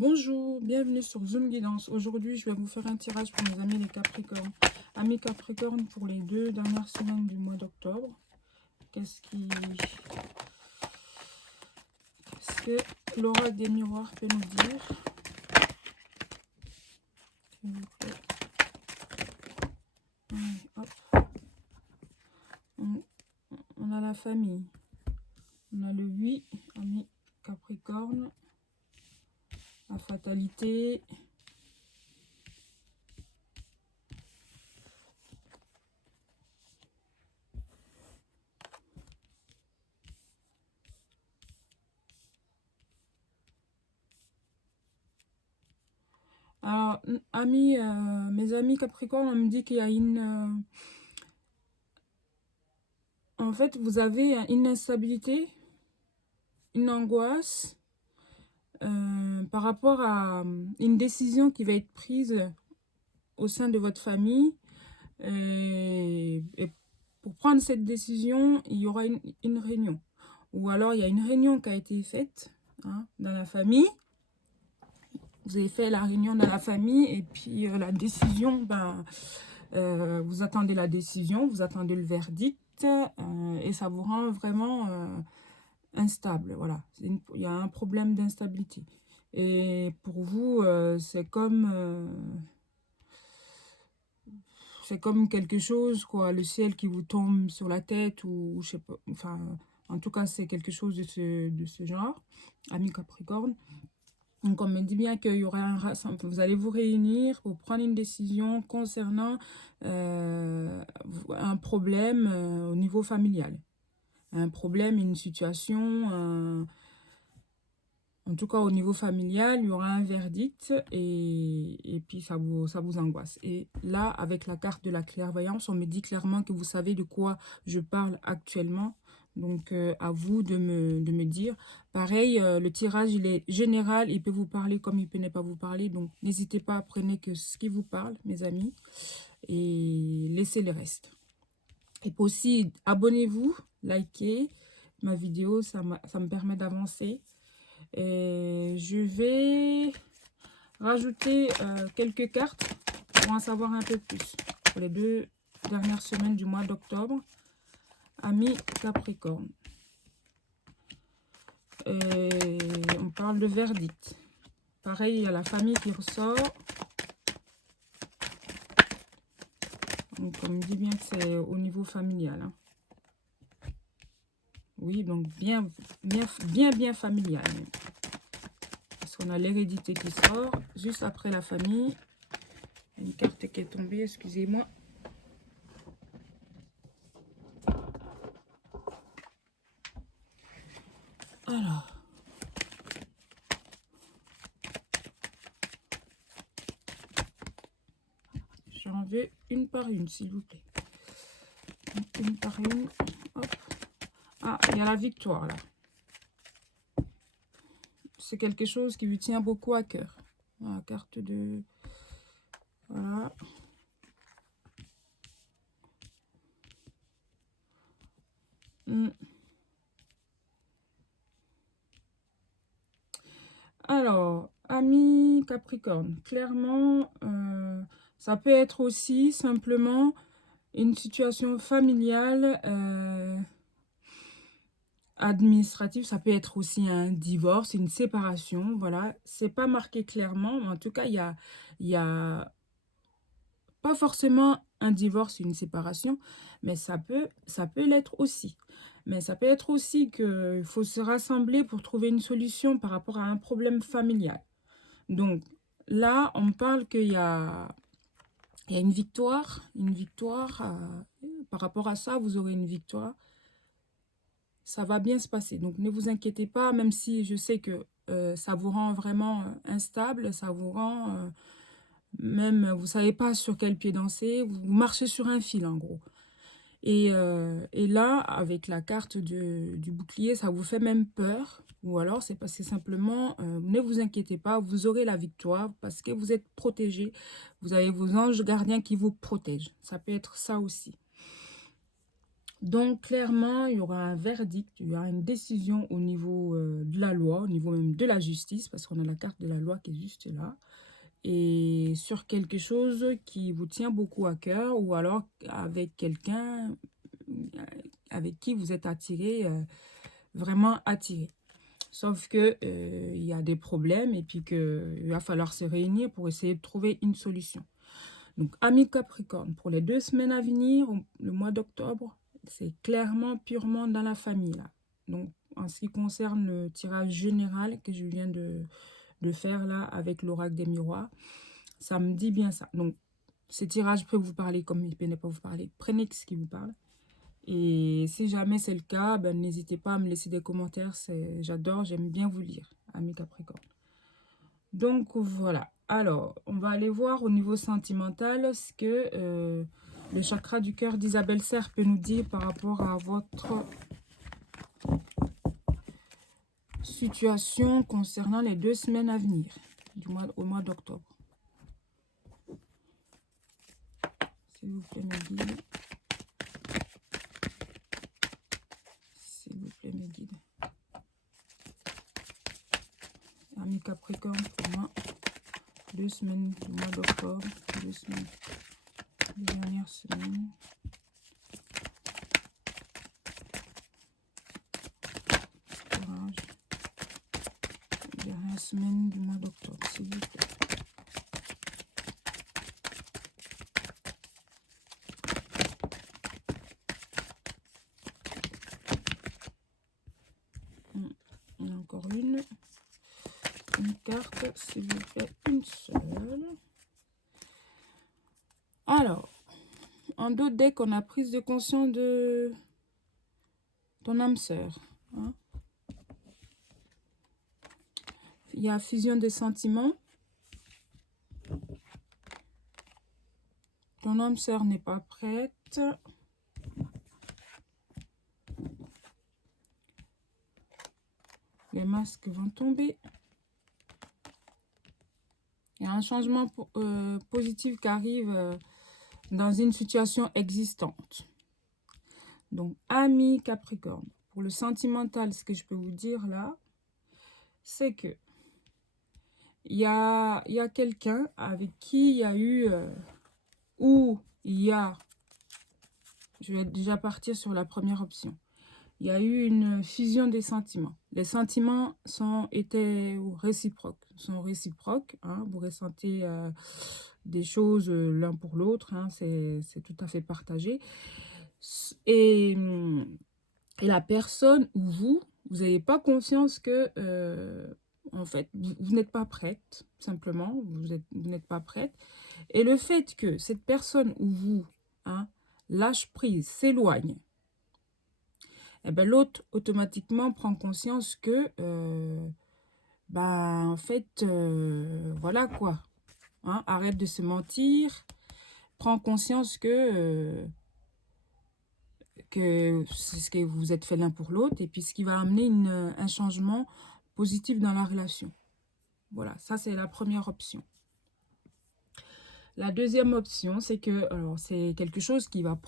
Bonjour, bienvenue sur Zoom Guidance. Aujourd'hui, je vais vous faire un tirage pour mes amis les Capricornes. Amis Capricornes pour les 2 dernières semaines du mois d'octobre. Qu'est-ce que l'aura des miroirs peut nous dire? S'il vous plaît. Allez, hop. On a la famille. On a le 8, amis Capricorne. La fatalité. Alors, amis, mes amis Capricorne, on me dit qu'il y a une... en fait, vous avez une instabilité, une angoisse par rapport à une décision qui va être prise au sein de votre famille. Et pour prendre cette décision, il y aura une réunion. Ou alors, il y a une réunion qui a été faite dans la famille. Vous avez fait la réunion dans la famille et puis la décision, vous attendez la décision, vous attendez le verdict et ça vous rend vraiment instable. Voilà, il y a un problème d'instabilité. Et pour vous, c'est comme quelque chose, quoi, le ciel qui vous tombe sur la tête ou je sais pas, enfin, en tout cas, c'est quelque chose de ce genre, ami Capricorne. Donc, on me dit bien qu'il y aura un rassemblement. Vous allez vous réunir pour prendre une décision concernant un problème au niveau familial. Un problème, une situation, en tout cas au niveau familial, il y aura un verdict et puis ça vous angoisse. Et là, avec la carte de la clairvoyance, on me dit clairement que vous savez de quoi je parle actuellement. Donc, à vous de me dire. Pareil, le tirage, il est général. Il peut vous parler comme il peut ne pas vous parler. Donc, n'hésitez pas, prenez que ce qui vous parle, mes amis. Et laissez le reste. Et aussi, abonnez-vous, likez ma vidéo. Ça me permet d'avancer. Et je vais rajouter quelques cartes pour en savoir un peu plus. Pour les 2 dernières semaines du mois d'octobre. Amis Capricorne. Et on parle de verdict. Pareil, il y a la famille qui ressort. Donc, on me dit bien que c'est au niveau familial. Oui, donc bien familial. Parce qu'on a l'hérédité qui sort juste après la famille. Il y a une carte qui est tombée, excusez-moi. Alors. J'en veux une par une, s'il vous plaît. Une par une. Hop. Ah, il y a la victoire, là. C'est quelque chose qui lui tient beaucoup à cœur. La carte de... Voilà. Alors, ami Capricorne, clairement, ça peut être aussi simplement une situation familiale, administrative. Ça peut être aussi un divorce, une séparation. Voilà, c'est pas marqué clairement, mais en tout cas, il y a pas forcément un divorce, une séparation, mais ça peut l'être aussi. Mais ça peut être aussi qu'il faut se rassembler pour trouver une solution par rapport à un problème familial. Donc là, on parle qu'il y a une victoire, par rapport à ça, vous aurez une victoire. Ça va bien se passer. Donc ne vous inquiétez pas, même si je sais que ça vous rend vraiment instable, ça vous rend... même, vous ne savez pas sur quel pied danser, vous marchez sur un fil en gros. Et là, avec la carte du bouclier, ça vous fait même peur. Ou alors, c'est parce que simplement, ne vous inquiétez pas, vous aurez la victoire parce que vous êtes protégé. Vous avez vos anges gardiens qui vous protègent. Ça peut être ça aussi. Donc, clairement, il y aura un verdict, il y aura une décision au niveau de la loi, au niveau même de la justice, parce qu'on a la carte de la loi qui est juste là, et sur quelque chose qui vous tient beaucoup à cœur, ou alors avec quelqu'un avec qui vous êtes attiré, vraiment attiré. Sauf que il y a des problèmes et puis qu'il va falloir se réunir pour essayer de trouver une solution. Donc, ami Capricorne, pour les 2 semaines à venir, le mois d'octobre, c'est clairement, purement dans la famille, là. Donc, en ce qui concerne le tirage général que je viens de faire, là, avec l'oracle des miroirs, ça me dit bien ça. Donc, ce tirage peut vous parler comme il peut ne pas vous parler. Prenez ce qui vous parle. Et si jamais c'est le cas, ben, n'hésitez pas à me laisser des commentaires. J'adore, j'aime bien vous lire, ami Capricorne. Donc voilà. Alors, on va aller voir au niveau sentimental ce que le chakra du cœur d'Isabelle Serre peut nous dire par rapport à votre situation concernant les 2 semaines à venir, au mois d'octobre. S'il vous plaît, mes guides. S'il vous plaît, mes guides. Ami Capricorne, pour moi, 2 semaines du mois d'octobre, 2 semaines, les dernières semaines. Courage. Les dernières semaines du mois d'octobre, s'il vous plaît. Encore une carte, s'il vous plaît, une seule. Alors, en d'autres decks, on a prise de conscience de ton âme sœur. Hein? Il y a fusion des sentiments. Ton âme sœur n'est pas prête. Les masques vont tomber. Il y a un changement positif qui arrive dans une situation existante. Donc, ami Capricorne, pour le sentimental, ce que je peux vous dire là, c'est que il y a quelqu'un avec qui il y a eu, je vais déjà partir sur la première option. Il y a eu une fusion des sentiments. Les sentiments étaient réciproques. Hein, vous ressentez des choses l'un pour l'autre. Hein, c'est tout à fait partagé. Et la personne ou vous n'avez pas conscience que, en fait, vous n'êtes pas prête, simplement. Vous n'êtes pas prête. Et le fait que cette personne ou vous, hein, lâche prise, s'éloigne, eh ben, l'autre automatiquement prend conscience que, en fait, voilà quoi. Hein, arrête de se mentir, prend conscience que c'est ce que vous êtes fait l'un pour l'autre, et puis ce qui va amener un changement positif dans la relation. Voilà, ça c'est la première option. La deuxième option, c'est que, alors c'est quelque chose qui va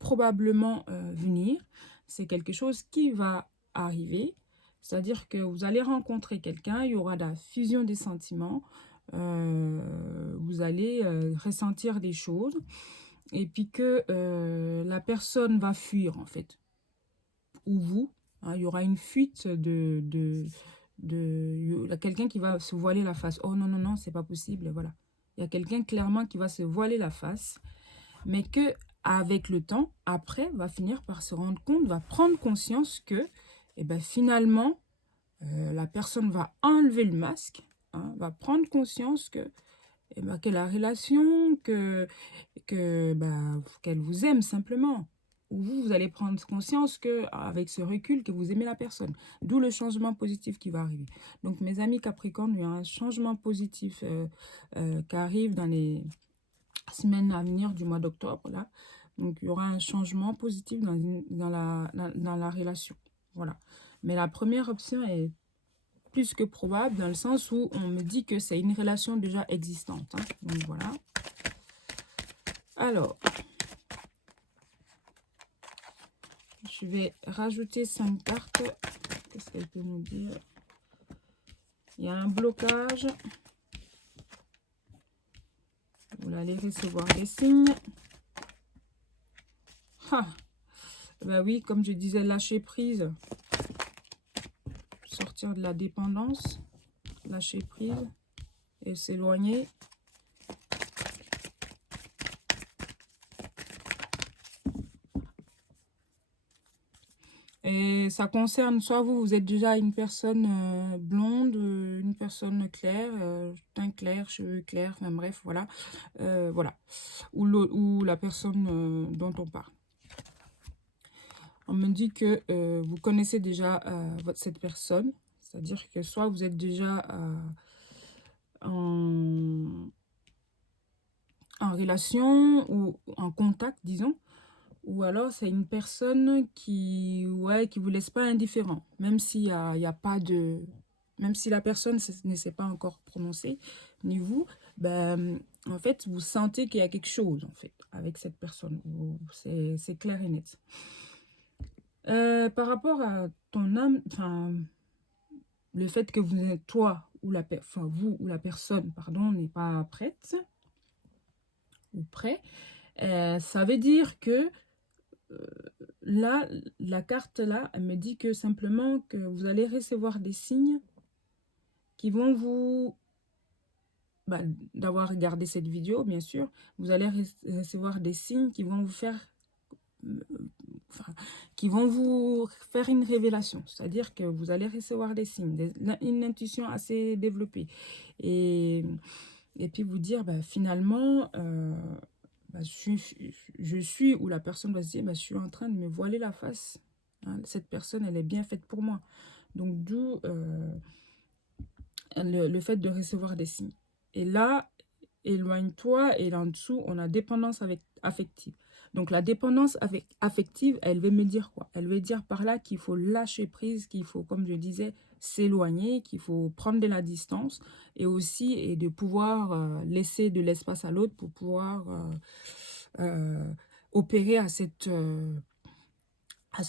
probablement venir, c'est quelque chose qui va arriver, c'est-à-dire que vous allez rencontrer quelqu'un, il y aura la fusion des sentiments, vous allez ressentir des choses, et puis que la personne va fuir en fait, ou vous, hein, il y aura une fuite il y a quelqu'un qui va se voiler la face. Oh non, non, non, c'est pas possible, voilà. Il y a quelqu'un clairement qui va se voiler la face, mais que avec le temps, après, va finir par se rendre compte, va prendre conscience que, eh ben, finalement, la personne va enlever le masque, hein, va prendre conscience que, eh ben, que la relation, qu'elle vous aime simplement. Ou vous allez prendre conscience que, avec ce recul, que vous aimez la personne. D'où le changement positif qui va arriver. Donc, mes amis Capricorne, il y a un changement positif qui arrive dans les semaines à venir du mois d'octobre, là. Donc, il y aura un changement positif dans la relation. Voilà. Mais la première option est plus que probable, dans le sens où on me dit que c'est une relation déjà existante. Hein. Donc, voilà. Alors, Je vais rajouter 5 cartes. Qu'est-ce qu'elle peut nous dire? Il y a un blocage. Vous allez recevoir des signes. Ah, ben oui, comme je disais, lâcher prise. Sortir de la dépendance. Lâcher prise. Et s'éloigner. Et ça concerne, soit vous êtes déjà une personne blonde, une personne claire, teint clair, cheveux clairs, enfin bref, voilà. Voilà. Ou la personne dont on parle. On me dit que vous connaissez déjà cette personne. C'est-à-dire que soit vous êtes déjà en relation ou en contact, disons. Ou alors, c'est une personne qui vous laisse pas indifférent. Même s'il y a pas de... Même si la personne ne s'est pas encore prononcée, ni vous, ben, en fait, vous sentez qu'il y a quelque chose, en fait, avec cette personne. C'est clair et net. Par rapport à ton âme, enfin, le fait que vous êtes toi, ou vous ou la personne, pardon, n'est pas prête, ou prêt, ça veut dire que là, la carte là, elle me dit que simplement que vous allez recevoir des signes qui vont vous, bah, d'avoir regardé cette vidéo, bien sûr, vous allez recevoir des signes qui vont vous faire, enfin, qui vont vous faire une révélation. C'est-à-dire que vous allez recevoir des signes, une intuition assez développée. Et puis vous dire, bah, finalement, bah, je suis, ou la personne va se dire, bah, je suis en train de me voiler la face. Hein, cette personne, elle est bien faite pour moi. Donc, d'où le fait de recevoir des signes. Et là, éloigne-toi, et là en dessous, on a dépendance affective. Donc, la dépendance affective, elle veut me dire quoi? Elle veut dire par là qu'il faut lâcher prise, qu'il faut, comme je disais, s'éloigner, qu'il faut prendre de la distance, et aussi et de pouvoir laisser de l'espace à l'autre pour pouvoir opérer à ce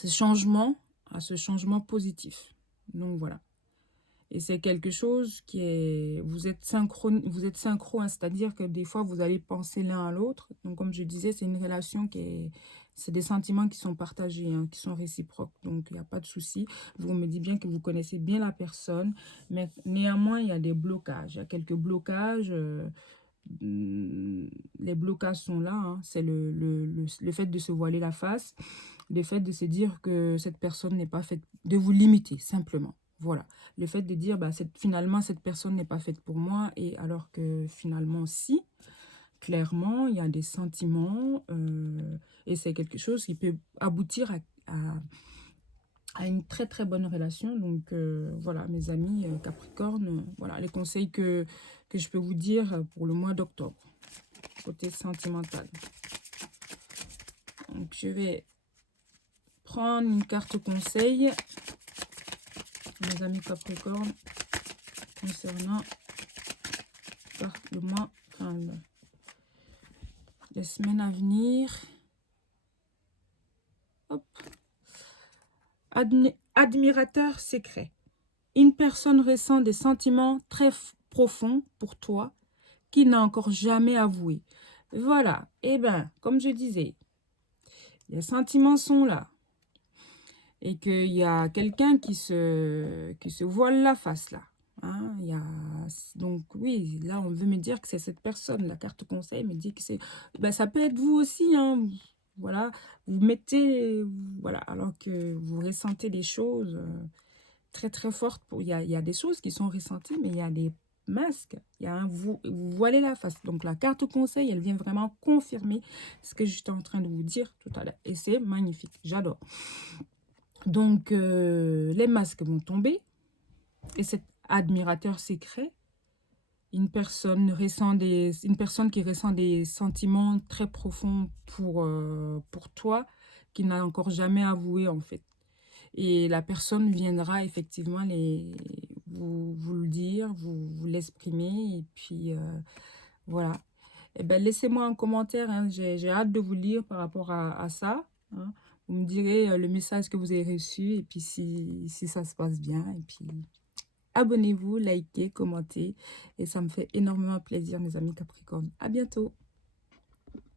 changement positif. Donc, voilà. Et c'est quelque chose qui est... Vous êtes synchro, hein, c'est-à-dire que des fois, vous allez penser l'un à l'autre. Donc, comme je disais, c'est une relation qui est... C'est des sentiments qui sont partagés, hein, qui sont réciproques. Donc, il n'y a pas de souci. Vous me dites bien que vous connaissez bien la personne. Mais néanmoins, il y a des blocages. Il y a quelques blocages. Les blocages sont là. Hein. C'est le fait de se voiler la face. Le fait de se dire que cette personne n'est pas faite... De vous limiter, simplement. Voilà, le fait de dire, bah, finalement, cette personne n'est pas faite pour moi, et alors que finalement, si, clairement, il y a des sentiments, et c'est quelque chose qui peut aboutir à une très très bonne relation. Donc, voilà, mes amis Capricorne, voilà les conseils que je peux vous dire pour le mois d'octobre, côté sentimental. Donc, je vais prendre une carte conseil, mes amis Capricorne, concernant le mois, enfin, les semaines à venir. Hop. Admirateur secret. Une personne ressent des sentiments très profonds pour toi qui n'a encore jamais avoué. Voilà. Et bien, comme je disais, les sentiments sont là. Et qu'il y a quelqu'un qui se voile la face là. Hein, donc oui, là on veut me dire que c'est cette personne. La carte conseil me dit que c'est... Ben, ça peut être vous aussi. Hein, voilà, vous mettez... Voilà, alors que vous ressentez des choses très très fortes. Il y a des choses qui sont ressenties, mais il y a des masques. Il y a vous voilez la face. Donc la carte conseil, elle vient vraiment confirmer ce que j'étais en train de vous dire tout à l'heure. Et c'est magnifique, j'adore. Donc, les masques vont tomber. Et cet admirateur secret, une personne qui ressent des sentiments très profonds pour toi, qui n'a encore jamais avoué, en fait. Et la personne viendra effectivement vous le dire, vous l'exprimer. Et puis, voilà. Eh ben, laissez-moi un commentaire. Hein, j'ai hâte de vous lire par rapport à ça. Hein. Vous me direz le message que vous avez reçu et puis si ça se passe bien. Et puis abonnez-vous, likez, commentez et ça me fait énormément plaisir mes amis Capricorne. À bientôt.